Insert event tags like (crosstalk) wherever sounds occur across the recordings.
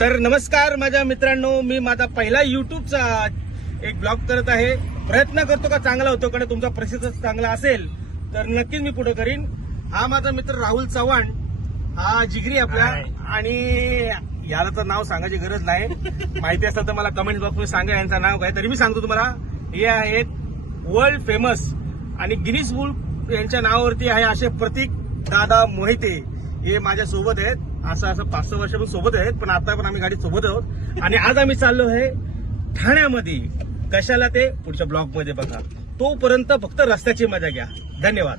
तर नमस्कार माझ्या मित्रांनो मी माझा पहिला युट्यूबचा एक ब्लॉग करत आहे. प्रयत्न करतो का चांगला होतो कारण तुमचा प्रसिद्ध चांगला असेल तर नक्कीच मी पुढे करीन. हा माझा मित्र राहुल चव्हाण हा जिगरी आपला. आणि याला तर नाव सांगायची गरज नाही. माहिती असेल तर मला कमेंट बॉक्समध्ये सांगा यांचं नाव काय तरी मी सांगतो तुम्हाला. हे आहेत वर्ल्ड फेमस आणि गिनीस बुक यांच्या नावावरती आहे असे प्रतीक दादा मोहिते. हे माझ्या सोबत आहेत. असं असं पाच सहा वर्षापासून सोबत आहेत पण आता पण आम्ही गाडीत सोबत आहोत. आणि आज आम्ही चाललो आहे ठाण्यामध्ये. कशाला ते? पुढच्या ब्लॉगमध्ये बघा. तोपर्यंत फक्त रस्त्याची मजा घ्या. धन्यवाद.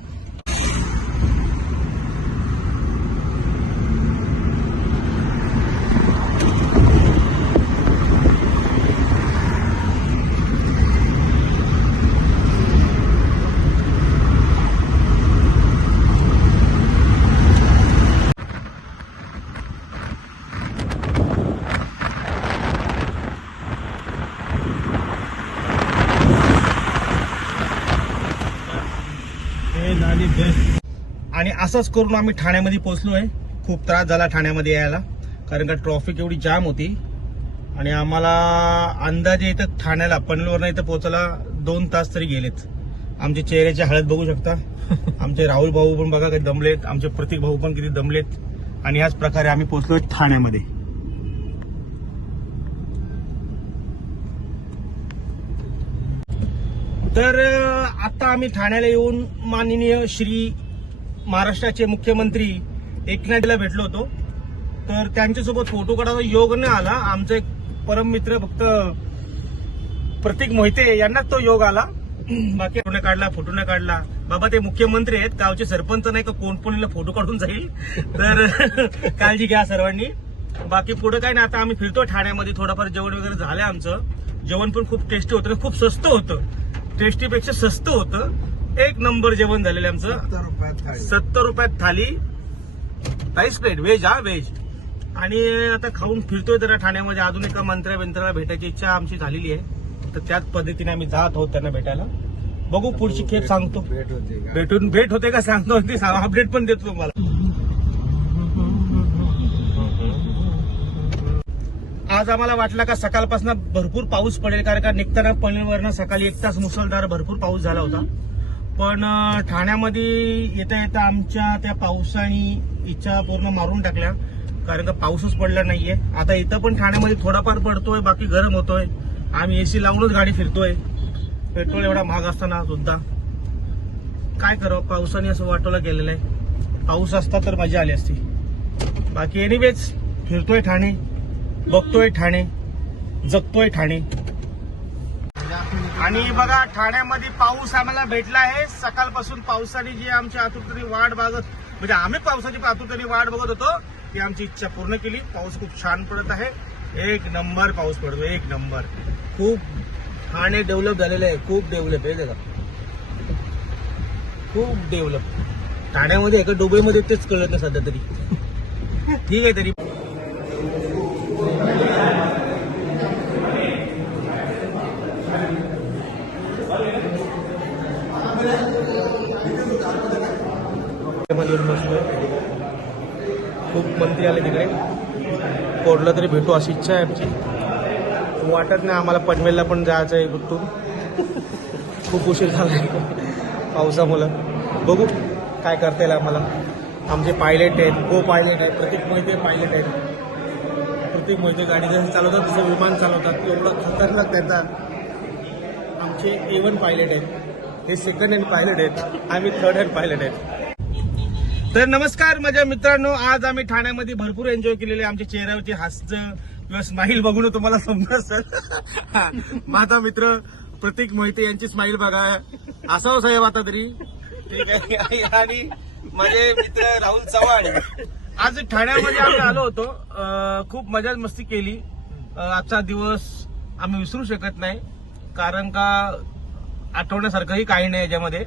आणि असंच करून आम्ही ठाण्यामध्ये पोहोचलोय. खूप त्रास झाला ठाण्यामध्ये यायला कारण का ट्रॉफिक एवढी जाम होती. आणि आम्हाला अंदाजे इथं ठाण्याला पनवेलवरनं इथं पोहोचायला दोन तास तरी गेलेत. आमचे चेहऱ्याची हळद बघू शकता. आमचे राहुल भाऊ पण बघा किती दमलेत आमचे प्रतीक भाऊ पण किती दमलेत. आणि ह्याच प्रकारे आम्ही पोहोचलो ठाण्यामध्ये. तर आता आम्ही ठाण्याला येऊन माननीय श्री महाराष्ट्राचे मुख्यमंत्री एकनाथला भेटलो होतो. तर त्यांच्यासोबत फोटो काढायचा योग न आला. आमचा एक परम मित्र फक्त प्रतीक मोहिते यांनाच तो योग आला. बाकी फोटो नाही काढला फोटो नाही काढला. बाबा ते मुख्यमंत्री आहेत. गावचे सरपंच नाही का कोण कोणीला फोटो काढून जाईल? तर (laughs) काळजी घ्या सर्वांनी. बाकी पुढे काय नाही आता आम्ही फिरतो ठाण्यामध्ये. थोडंफार जेवण वगैरे झालं आमचं. जेवण पण खूप टेस्टी होतं आणि खूप स्वस्त होतं. टेस्टीपेक्षा स्वस्त होतं. एक नंबर जेवण झालेलं आमचं. सत्तर रुपयात थाली राईस प्लेट व्हेज हा व्हेज. आणि आता खाऊन फिरतोय तर ठाण्यामध्ये. अजून एका मंत्र्या मंत्र्याला भेटायची इच्छा आमची झालेली आहे. तर त्याच पद्धतीने आम्ही जात आहोत त्यांना भेटायला. बघू पुढची खेप सांगतो. भेट होते का? भेटून भेट होते का? सांगतो. ते अपडेट पण देतो तुम्हाला. आज आम्हाला वाटलं का सकाळपासून भरपूर पाऊस पडेल कारण का निघताना पनवेलवरनं सकाळी एक तास मुसळधार भरपूर पाऊस झाला होता. पण ठाण्यामध्ये येता येता आमच्या त्या पावसाने इच्छा पूर्ण मारून टाकल्या कारण का पाऊसच पडला नाहीये. आता इथं पण ठाण्यामध्ये थोडाफार पडतोय बाकी गरम होतोय. आम्ही एसी लावूनच गाडी फिरतोय. पेट्रोल एवढा महाग असताना सुद्धा. काय करावं पावसाने असं वाटवलं गेलेलं आहे. पाऊस असता तर मजा आली असती. बाकी एनिवेज फिरतोय ठाणे. बघतोय ठाणे जगतोय ठाणे. आणि बघा ठाण्यामध्ये पाऊस आम्हाला भेटला आहे. सकाळपासून पावसाने जी आमची आतुरतरी वाट बघत म्हणजे आम्ही पावसाची आतुरतरी वाट बघत होतो ती आमची इच्छा पूर्ण केली. पाऊस खूप छान पडत आहे. एक नंबर पाऊस पडतो एक नंबर. खूप ठाणे डेव्हलप झालेलं आहे. खूप डेव्हलप आहे त्याला खूप डेव्हलप. ठाण्यामध्ये एका दुबईमध्ये तेच कळत नाही सध्या तरी. ठीक आहे तरी. खूप मंत्री आले तिकडे. कोडला तरी भेटू अशी इच्छा आहे आमची. वाटत नाही आम्हाला पनवेलला पण जायचं आहे कुठून खूप उशीर झाला पावसामुळं. बघू काय करता येईल आम्हाला. आमचे पायलट आहेत गो पायलट आहेत प्रत्येक मोहिते पायलट आहेत. प्रत्येक मोहिते गाडी जसं चालवतात तसं विमान चालवतात. एवढं खतरनाक त्यांचा आमचे ए वन पायलट आहेत. हे सेकंड हँड पायलट आहेत. आम्ही थर्ड हँड पायलट आहेत. तर नमस्कार माझ्या मित्रांनो आज आम्ही ठाण्यामध्ये भरपूर एन्जॉय केलेले आमच्या चेहऱ्यावरची हास्य किंवा स्माईल बघून तुम्हाला समजा सर माझा मित्र प्रतीक मोहिते यांची स्माईल बघा. असावं साहेब आता तरी. ठीक आहे. आणि माझे मित्र राहुल चव्हाण. आज ठाण्यामध्ये आम्ही आलो होतो. खूप मजा मस्ती केली. आजचा दिवस आम्ही विसरू शकत नाही. कारण का आठवण्यासारखंही काही नाही याच्यामध्ये.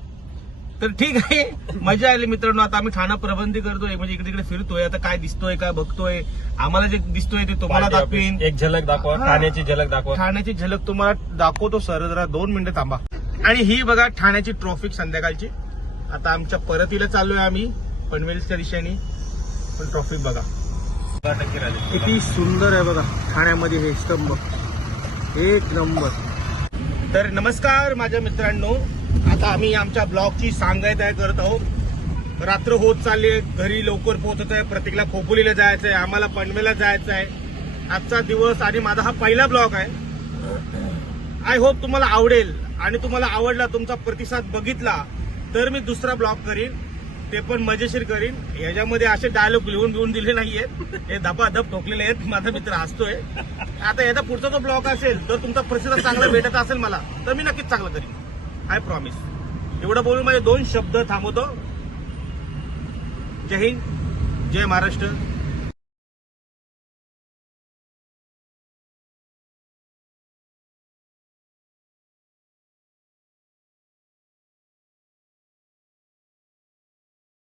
तर ठीक आहे. मजा आली मित्रांनो. आता आम्ही ठाणा प्रबंधी करतोय. म्हणजे इकडे तिकडे फिरतोय. आता काय दिसतोय काय बघतोय? आम्हाला जे दिसतोय ते तुम्हाला दाखवीन. एक झलक दाखवा. ठाण्याची झलक दाखवा. ठाण्याची झलक तुम्हाला दाखवतो सर. जरा दोन मिनिटं थांबा. आणि ही बघा ठाण्याची ट्रॉफिक संध्याकाळची. आता आमच्या परतीला चाललोय आम्ही. पनवेलच्या दिशेने. पण ट्रॉफिक बघा. किती सुंदर आहे बघा. ठाण्यामध्ये हे स्तंभ. एक नंबर. तर नमस्कार माझ्या मित्रांनो. आता आम्ही आमच्या ब्लॉगची सांगाय तयार करत आहोत. रात्र होत चालली आहे घरी लवकर पोहोचत आहे प्रत्येकला खोपोलीला जायचं आहे आम्हाला पनवेला जायचं आहे आजचा दिवस आणि माझा हा पहिला ब्लॉग आहे. आय होप तुम्हाला आवडेल आणि तुम्हाला आवडला तुमचा प्रतिसाद बघितला तर मी दुसरा ब्लॉग करीन. ते पण मजेशीर करीन. याच्यामध्ये असे डायलॉग लिहून लिहून दिले नाहीयेत. हे धपाधप ठोकलेले आहेत. माझा मित्र हसतोय. आता याचा पुढचा जो ब्लॉग असेल तर तुमचा प्रतिसाद चांगला भेटत असेल मला तर मी नक्कीच चांगलं करीन. I promise. एवढं बोलून माझे दोन शब्द थांबवतो. जय हिंद जय महाराष्ट्र.